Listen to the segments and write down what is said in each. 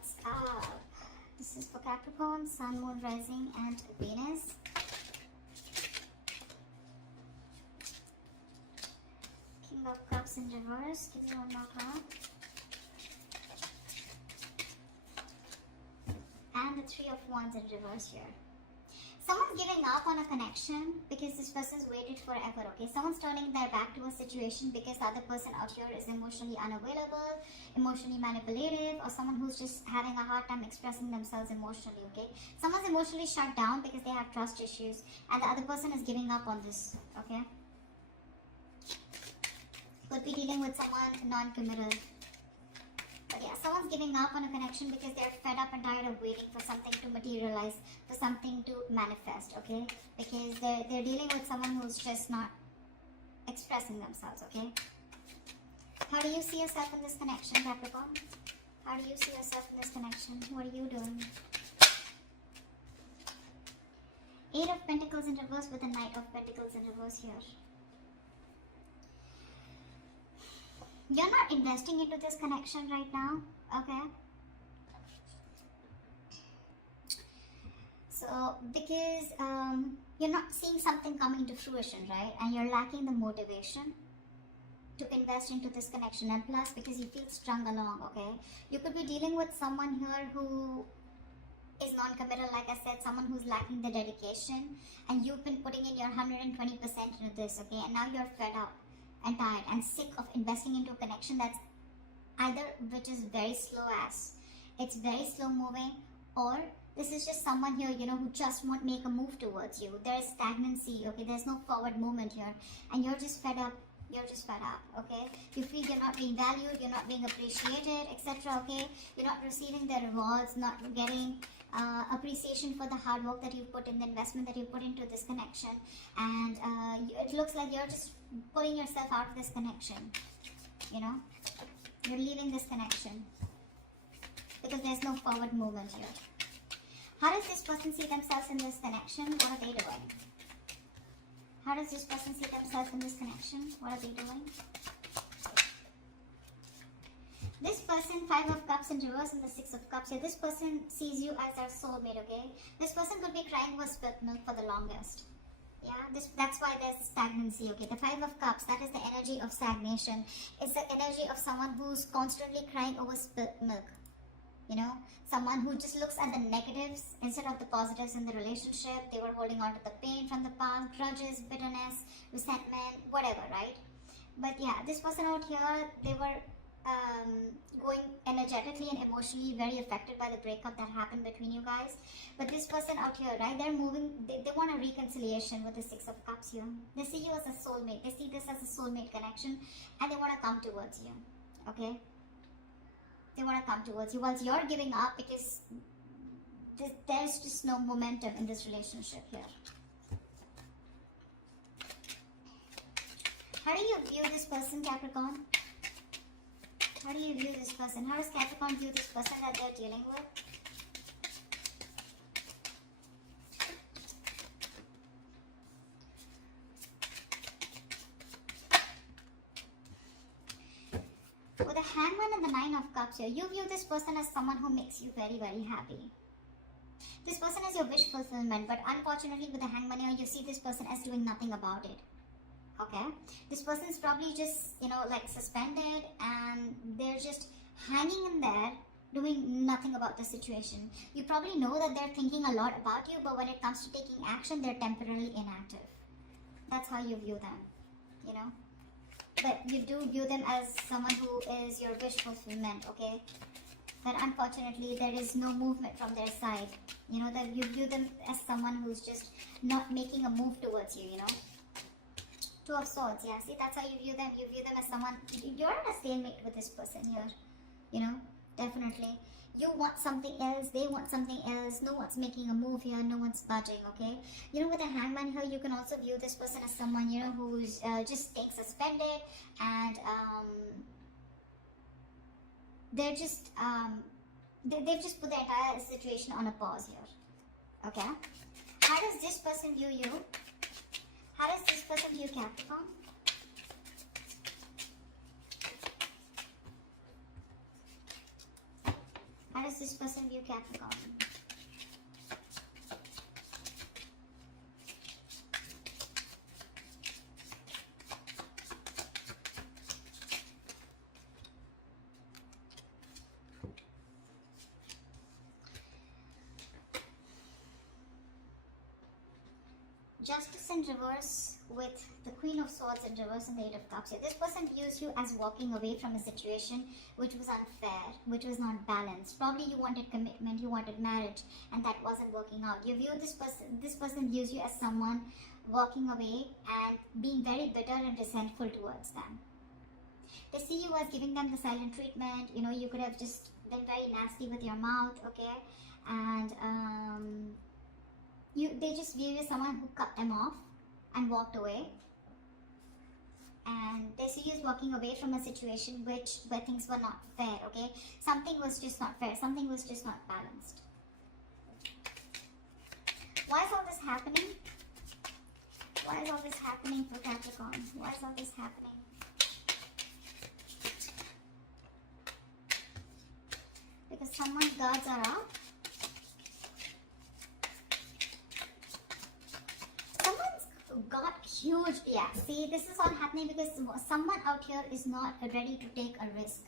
what's up? This is for Capricorn, Sun, Moon, Rising, and Venus. King of Cups in reverse. Give me one more card. And the Three of Wands in reverse here. Someone's giving up on a connection because this person's waited forever, okay? Someone's turning their back to a situation because the other person out here is emotionally unavailable, emotionally manipulative, or someone who's just having a hard time expressing themselves emotionally, okay? Someone's emotionally shut down because they have trust issues, and the other person is giving up on this, okay? Could be dealing with someone non-committal. But yeah, someone's giving up on a connection because they're fed up and tired of waiting for something to materialize, for something to manifest, okay? Because they're dealing with someone who's just not expressing themselves, okay? How do you see yourself in this connection, Capricorn? How do you see yourself in this connection? What are you doing? Eight of Pentacles in reverse with a Knight of Pentacles in reverse here. You're not investing into this connection right now, okay? So, because you're not seeing something coming to fruition, right? And you're lacking the motivation to invest into this connection. And plus, because you feel strung along, okay? You could be dealing with someone here who is non-committal, like I said, someone who's lacking the dedication. And you've been putting in your 120% into this, okay? And now you're fed up and tired and sick of investing into a connection that's either which is very slow as it's very slow moving, or this is just someone here, you know, who just won't make a move towards you. There's stagnancy, okay? There's no forward movement here, and you're just fed up. You're just fed up, okay? You feel you're not being valued, you're not being appreciated, etc., okay? You're not receiving the rewards, not getting appreciation for the hard work that you put in, the investment that you put into this connection, and it looks like you're just pulling yourself out of this connection, you know? You're leaving this connection because there's no forward movement here. How does this person see themselves in this connection? What are they doing? How does this person see themselves in this connection? What are they doing? This person, Five of Cups in reverse and the Six of Cups here. This person sees you as their soulmate, okay? This person could be crying over spilt milk for the longest. Yeah, that's why there's stagnancy, okay? The Five of Cups, that is the energy of stagnation. It's the energy of someone who's constantly crying over spilt milk. You know, someone who just looks at the negatives instead of the positives in the relationship. They were holding on to the pain from the past, grudges, bitterness, resentment, whatever, right? But yeah, this person out here, they were going energetically and emotionally very affected by the breakup that happened between you guys. But this person out here, right, they're moving, they want a reconciliation with the Six of Cups here. They see you as a soulmate. They see this as a soulmate connection, and they want to come towards you, okay? They want to come towards you whilst you're giving up because there's just no momentum in this relationship here. How do you view this person, Capricorn? How do you view this person? How does Capricorn view this person that they're dealing with? With the Hangman and the Nine of Cups here, you view this person as someone who makes you very, very happy. This person is your wish fulfillment, but unfortunately with the Hangman here, you see this person as doing nothing about it. Okay? This person is probably just, you know, like suspended, and they're just hanging in there doing nothing about the situation. You probably know that they're thinking a lot about you, but when it comes to taking action, they're temporarily inactive. That's how you view them, you know? But you do view them as someone who is your wish fulfillment, okay? But unfortunately, there is no movement from their side. You know, that you view them as someone who's just not making a move towards you, you know? Two of Swords, yeah. See, that's how you view them. You view them as someone, you're in a stalemate with this person here, you know, definitely. You want something else, they want something else, no one's making a move here, no one's budging, okay? You know, with a Hangman here, you can also view this person as someone, you know, who's just staying suspended, and they're just, they've just put the entire situation on a pause here, okay? How does this person view you? How does this person view Capricorn? How does this person view Capricorn? Justice in reverse with the Queen of Swords in reverse and the Eight of Cups. This person views you as walking away from a situation which was unfair, which was not balanced. Probably you wanted commitment, you wanted marriage, and that wasn't working out. You view this person views you as someone walking away and being very bitter and resentful towards them. They see you as giving them the silent treatment. You know, you could have just been very nasty with your mouth, okay? And they just view you as someone who cut them off and walked away, and they see you as walking away from a situation where things were not fair, okay? Something was just not fair, something was just not balanced. Why is all this happening? Why is all this happening for Capricorn? Why is all this happening? Because someone's guards are up. Got huge, yeah, see, this is all happening because someone out here is not ready to take a risk.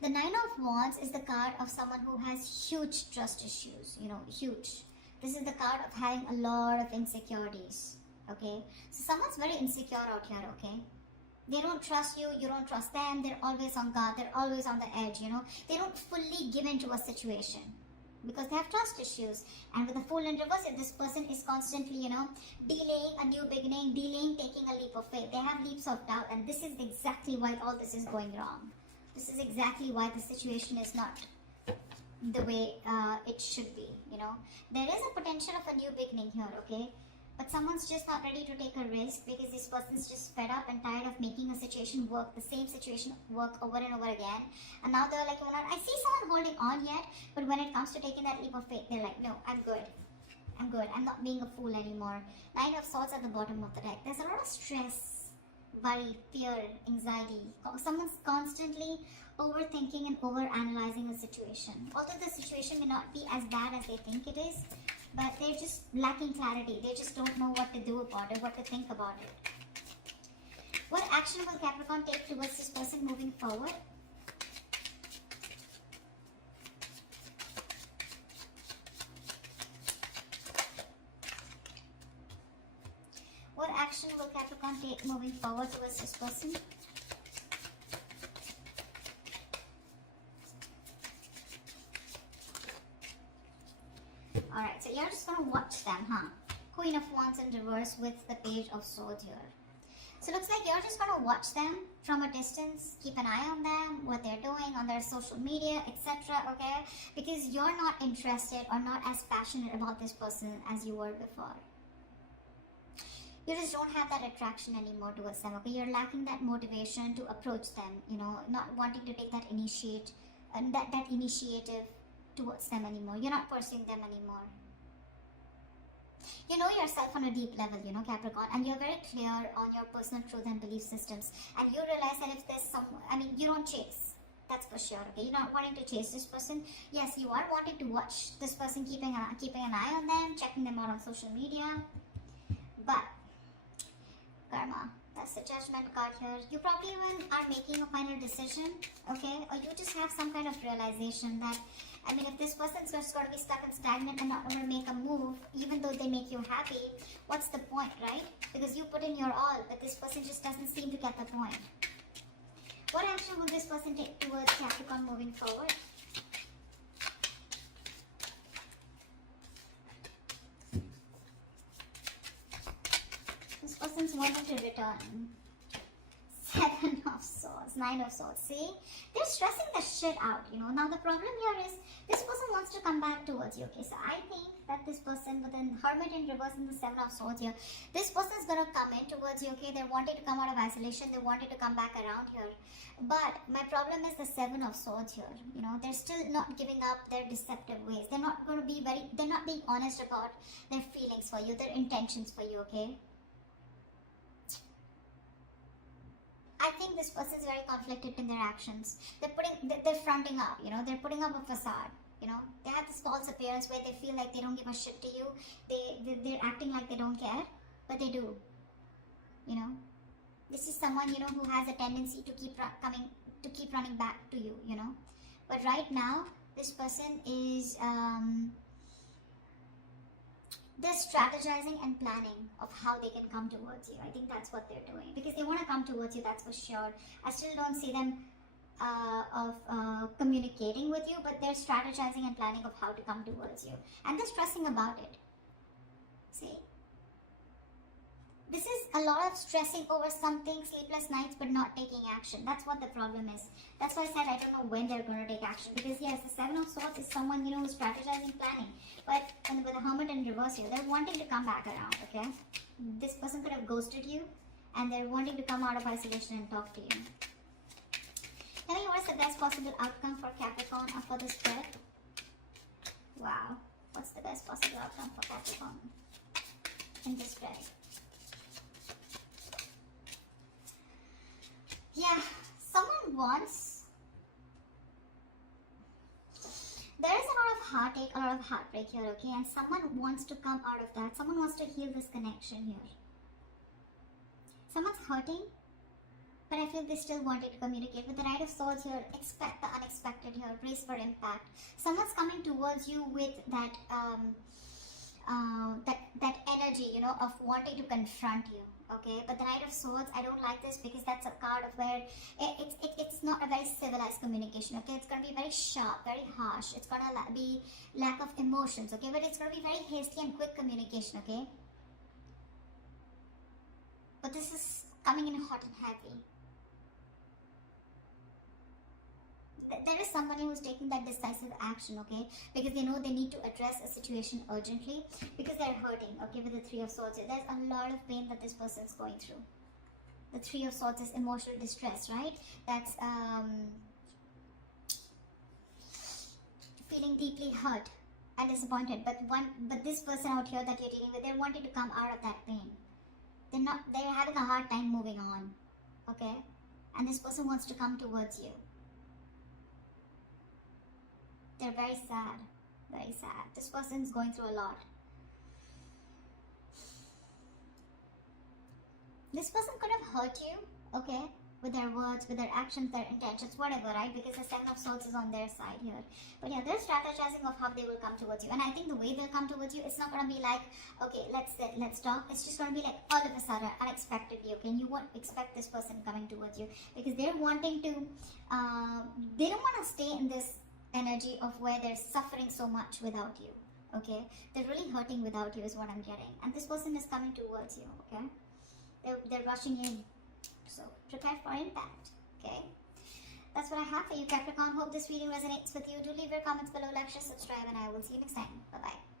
The Nine of Wands is the card of someone who has huge trust issues, you know, huge. This is the card of having a lot of insecurities, okay? So someone's very insecure out here, okay? They don't trust you, you don't trust them, they're always on guard, they're always on the edge, you know? They don't fully give into a situation, because they have trust issues. And with the Fool in reverse, this person is constantly, you know, delaying a new beginning, delaying taking a leap of faith. They have leaps of doubt, and this is exactly why all this is going wrong. This is exactly why the situation is not the way it should be, you know. There is a potential of a new beginning here, okay? But someone's just not ready to take a risk because this person's just fed up and tired of making a situation work, the same situation work over and over again. And now they're like, I see someone holding on yet, but when it comes to taking that leap of faith, they're like, no, I'm good. I'm good. I'm not being a fool anymore. Nine of Swords at the bottom of the deck. There's a lot of stress, worry, fear, anxiety. Someone's constantly overthinking and overanalyzing a situation. Although the situation may not be as bad as they think it is, but they're just lacking clarity. They just don't know what to do about it, what to think about it. What action will Capricorn take towards this person moving forward? What action will Capricorn take moving forward towards this person? Alright, so you're just going to watch them, huh? Queen of Wands in reverse with the Page of Swords here. So it looks like you're just going to watch them from a distance, keep an eye on them, what they're doing on their social media, etc. Okay? Because you're not interested or not as passionate about this person as you were before. You just don't have that attraction anymore towards them, okay? You're lacking that motivation to approach them, you know, not wanting to take that initiative towards them anymore. You're not pursuing them anymore. You know yourself on a deep level, you know, Capricorn, and you're very clear on your personal truth and belief systems, and you realize that if there's you don't chase, that's for sure, okay? You're not wanting to chase this person. Yes, you are wanting to watch this person, keeping an eye on them, checking them out on social media, but karma, that's the Judgment card here. You probably even are making a final decision, okay? Or you just have some kind of realization that, if this person's just going to be stuck and stagnant and not going to make a move, even though they make you happy, what's the point, right? Because you put in your all, but this person just doesn't seem to get the point. What action will this person take towards Capricorn moving forward? This person's wanting to return. 7 of Swords, 9 of Swords. See? They're stressing the shit out, you know. Now the problem here is this person wants to come back towards you, okay? So I think that this person with the Hermit in reverse and the 7 of Swords here, this person is going to come in towards you, okay? They're wanting to come out of isolation. They wanted to come back around here. But my problem is the 7 of Swords here. You know, they're still not giving up their deceptive ways. They're not going to be they're not being honest about their feelings for you, their intentions for you, okay? I think this person is very conflicted in their actions. They're fronting up, you know, they're putting up a facade. You know, they have this false appearance where they feel like they don't give a shit to you. They're acting like they don't care, but they do. You know, this is someone, you know, who has a tendency to keep running back to you. You know, but right now this person is they're strategizing and planning of how they can come towards you. I think that's what they're doing because they want to come towards you. That's for sure. I still don't see them communicating with you, but they're strategizing and planning of how to come towards you, and they're stressing about it. See, this is a lot of stressing over something, sleepless nights, but not taking action. That's what the problem is. That's why I said I don't know when they're going to take action, because yes, the Seven of Swords is someone, you know, who's strategizing, planning, but with the Hermit in reverse here, they're wanting to come back around. Okay, this person could have ghosted you, and they're wanting to come out of isolation and talk to you. Tell me what's the best possible outcome for Capricorn or for the spread? Wow. What's the best possible outcome for Capricorn in this spread? Yeah, someone wants... There is a lot of heartache, a lot of heartbreak here, okay? And someone wants to come out of that. Someone wants to heal this connection here. Someone's hurting, but I feel they still wanted to communicate. With the Knight of Swords here, expect the unexpected here, brace for impact. Someone's coming towards you with that that energy, you know, of wanting to confront you, okay? But the Knight of Swords, I don't like this because that's a card of where it's not a very civilized communication, okay? It's going to be very sharp, very harsh. It's going to be lack of emotions, okay? But it's going to be very hasty and quick communication, okay? But this is coming in hot and heavy. There is somebody who's taking that decisive action, okay? Because they know they need to address a situation urgently because they're hurting, okay? With the Three of Swords, there's a lot of pain that this person's going through. The Three of Swords is emotional distress, right? That's feeling deeply hurt and disappointed. But this person out here that you're dealing with, they're wanting to come out of that pain. They're having a hard time moving on, okay? And this person wants to come towards you. They're very sad, very sad. This person's going through a lot. This person could have hurt you, okay, with their words, with their actions, their intentions, whatever, right? Because the Seven of Swords is on their side here. But yeah, they're strategizing of how they will come towards you. And I think the way they'll come towards you, it's not going to be like, okay, let's talk. It's just going to be like all of a sudden, unexpectedly, okay? And you won't expect this person coming towards you because they're wanting to, they don't want to stay in this energy of where they're suffering so much without you, okay? They're really hurting without you is what I'm getting. And this person is coming towards you, okay? They're rushing in. So prepare for impact, okay? That's what I have for you, Capricorn. Hope this video resonates with you. Do leave your comments below, like, share, subscribe, and I will see you next time. Bye-bye.